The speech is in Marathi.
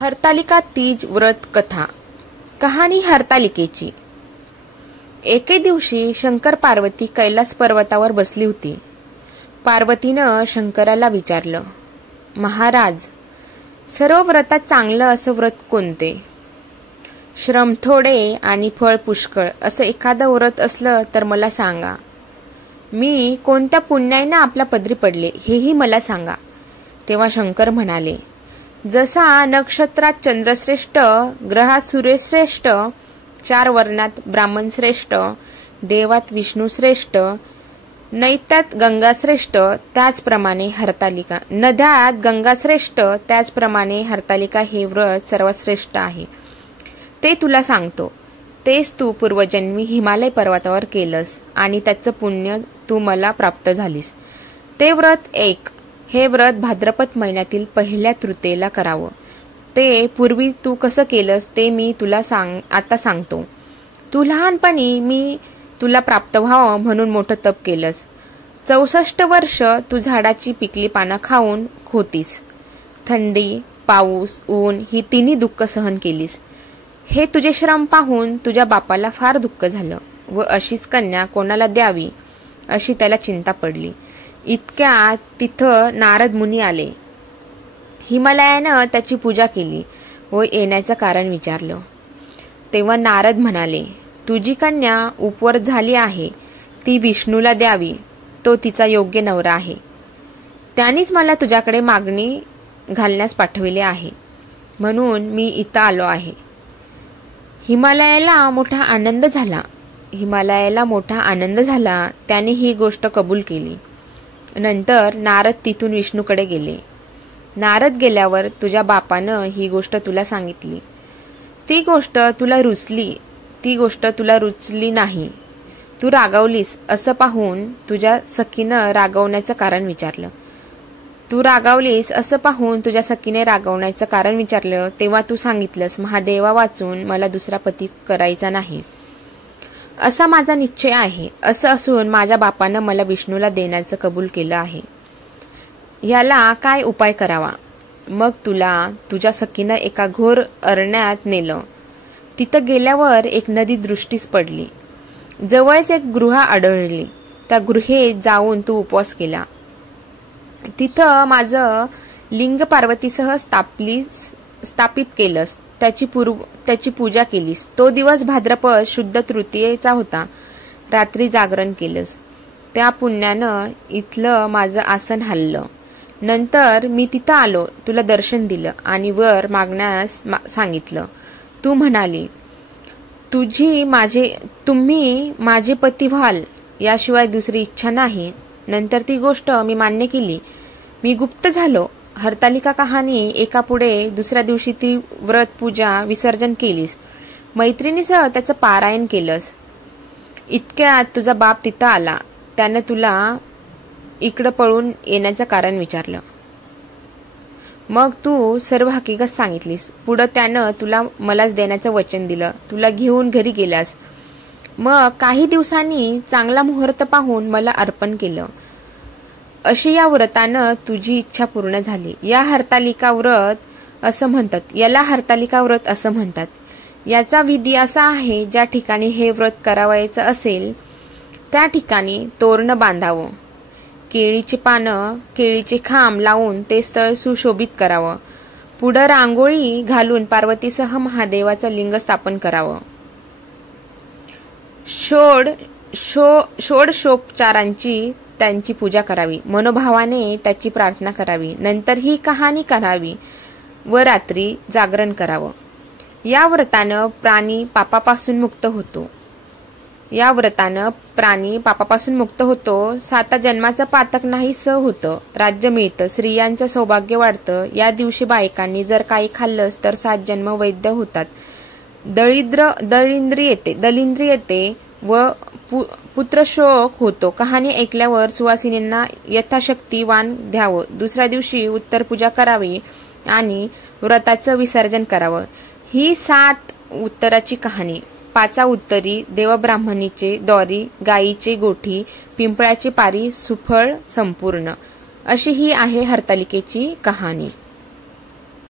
हरतालिका तीज व्रत कथा. कहाणी हरतालिकेची. एके दिवशी शंकर पार्वती कैलास पर्वतावर बसली होती. पार्वतीनं शंकराला विचारलं, महाराज, सर्व व्रतात चांगलं असं व्रत कोणते? श्रम थोडे आणि फळ पुष्कळ असं एखादं व्रत असलं तर मला सांगा. मी कोणत्या पुण्याईनं आपल्या पदरी पडले हेही मला सांगा. तेव्हा शंकर म्हणाले, जसा नक्षत्रात चंद्रश्रेष्ठ, ग्रहात सूर्यश्रेष्ठ, 4 वर्णात ब्राह्मण श्रेष्ठ, देवात विष्णू श्रेष्ठ, नैत्यात गंगा श्रेष्ठ, त्याचप्रमाणे हरतालिका, नद्यात गंगा श्रेष्ठ, त्याचप्रमाणे हरतालिका हे व्रत सर्वात श्रेष्ठ आहे. ते तुला सांगतो. तेच तू पूर्वजन्मी हिमालय पर्वतावर केलंस आणि त्याचं पुण्य तू मला प्राप्त झालीस. ते व्रत 1. हे व्रत भाद्रपद महिन्यातील पहिल्या तृतीयेला करावं. ते पूर्वी तू कसं केलंस ते मी तुला आता सांगतो. तू लहानपणी मी तुला प्राप्त व्हावं म्हणून मोठं तप केलंस. 64 वर्ष तू झाडाची पिकली पानं खाऊन होतीस. थंडी, पाऊस, ऊन ही तिन्ही दुःख सहन केलीस. हे तुझे श्रम पाहून तुझ्या बापाला फार दुःख झालं व अशीच कन्या कोणाला द्यावी अशी त्याला चिंता पडली. इतक्यात तिथं नारद मुनी आले. हिमालयानं त्याची पूजा केली व येण्याचं कारण विचारलं. तेव्हा नारद म्हणाले, तुझी कन्या उपवर झाली आहे, ती विष्णूला द्यावी, तो तिचा योग्य नवरा आहे. त्यानेच मला तुझ्याकडे मागणी घालण्यास पाठविले आहे, म्हणून मी इथं आलो आहे. हिमालयाला मोठा आनंद झाला. त्याने ही गोष्ट कबूल केली. नंतर नारद तिथून विष्णूकडे गेले. नारद गेल्यावर तुझ्या बापानं ही गोष्ट तुला सांगितली. ती गोष्ट तुला रुचली नाही. तू रागावलीस असं पाहून तुझ्या सखीने रागवण्याचं कारण विचारलं. तेव्हा तू सांगितलंस, महादेवा वाचून मला दुसरा पती करायचा नाही असा माझा निश्चय आहे. असं असून माझ्या बापानं मला विष्णूला देण्याचं कबूल केलं आहे. याला काय उपाय करावा? मग तुझ्या सखीनं एका घोर अरण्यात नेलं. तिथं गेल्यावर एक नदी दृष्टीस पडली. जवळच एक गृहा आढळली. त्या गृहेत जाऊन तू उपवास केला. तिथं माझं लिंग पार्वतीसह स्थापित केलंस. त्याची पूजा केलीस. तो दिवस भाद्रपद शुद्ध तृतीयेचा होता. रात्री जागरण केलंस. त्या पुण्यानं इथलं माझं आसन हललं. नंतर मी तिथं आलो, तुला दर्शन दिलं आणि वर मागण्यास सांगितलं. तू म्हणाली, तुम्ही माझे पती व्हाल याशिवाय दुसरी इच्छा नाही. नंतर ती गोष्ट मी मान्य केली. मी गुप्त झालो. हरतालिका कहाणी एकापुढे दुसऱ्या दिवशी ती व्रत पूजा विसर्जन केलीस. मैत्रिणीसह त्याचं पारायण केलंस. इतक्यात तुझा बाप तिथं आला. त्यानं तुला इकडं पळून येण्याचं कारण विचारलं. मग तू सर्व हकीकत सांगितलीस. पुढं त्यानं तुला मलाच देण्याचं वचन दिलं. तुला घेऊन घरी गेलास. मग काही दिवसांनी चांगला मुहूर्त पाहून मला अर्पण केलं. अशी या व्रतानं तुझी इच्छा पूर्ण झाली. याला हरतालिका व्रत असं म्हणतात. याचा विधी असा आहे, ज्या ठिकाणी हे व्रत करावायचं असेल त्या ठिकाणी तोरणं बांधावं. केळीची पानं, केळीचे खांब लावून ते स्थळ सुशोभित करावं. पुढं रांगोळी घालून पार्वतीसह महादेवाचं लिंग स्थापन करावं. षोडशोपचारांची त्यांची पूजा करावी. मनोभावाने त्याची प्रार्थना करावी. नंतर ही कहाणी करावी व रात्री जागरण करावं. या व्रतानं प्राणी पापापासून मुक्त होतो. 7 जन्माचं पातक नाहीसं होतं. राज्य मिळतं. स्त्रियांचं सौभाग्य वाढतं. या दिवशी बायकांनी जर काही खाल्लंस तर 7 जन्म वैद्य होतात. दलिंद्री येते व पुत्रशोक होतो. कहाणी ऐकल्यावर सुवासिनींना यथाशक्तिवान द्यावं. दुसऱ्या दिवशी उत्तर पूजा करावी आणि व्रताचं विसर्जन करावं. ही 7 उत्तराची कहाणी. 5 उत्तरी, देवब्राह्मणीचे द्वारी, गायीचे गोठी, पिंपळाची पारी, सुफळ संपूर्ण अशी ही आहे हरतालिकेची कहाणी.